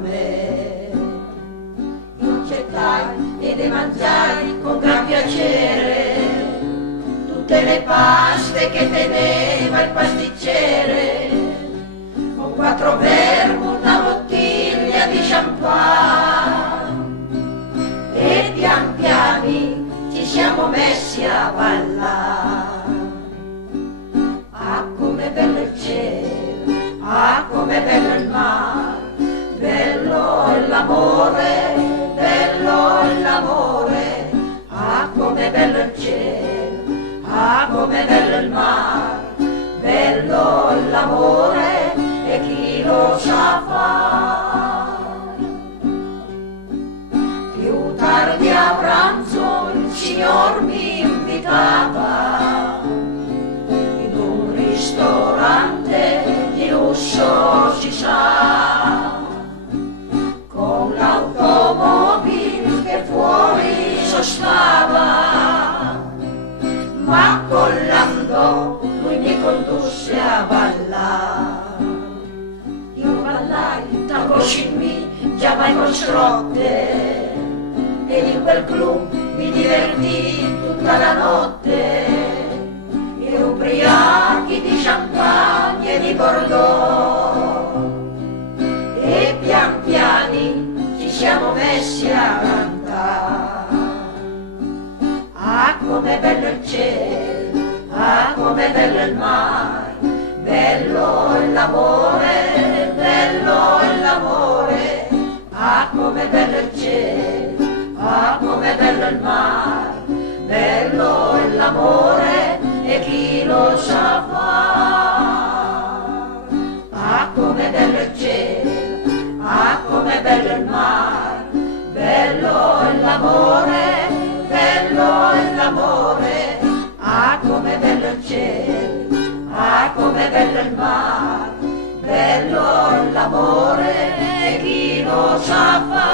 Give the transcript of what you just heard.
me. Io accettai e ne mangiai con gran piacere tutte le paste che teneva il pasticcere, con 4 vermouth, una bottiglia di champagne, e pian piani ci siamo messi a ballare. Ah, com'è bello il cielo, ah, com'è bello il mare, bello l'amore, bello l'amore. Ah, com'è bello il cielo, ah, com'è bello il mare, bello l'amore, e chi lo sa fare. Più tardi a pranzo il signor mi invitava in un ristorante di lusso, si sa, con l'automobile che fuori sostava, ma collando lui mi condusse a ballare. Io ballai tango scimmi, già mai con strotte, ed in quel club mi divertì tutta la notte, e ubriachi di champagne e di bordeaux, e pian piani ci siamo messi a cantare. Ah, com'è bello il cielo, ah, com'è bello il mare, bello l'amore, bello l'amore. Ah, com'è bello il cielo, ah, com'è bello il mare, bello l'amore, e chi lo sa fare. Ah, com'è bello il cielo, ah, com'è bello il mare, bello l'amore, bello l'amore. Ah, com'è bello il cielo, ah, com'è bello il mare, bello l'amore, e chi lo sa fare.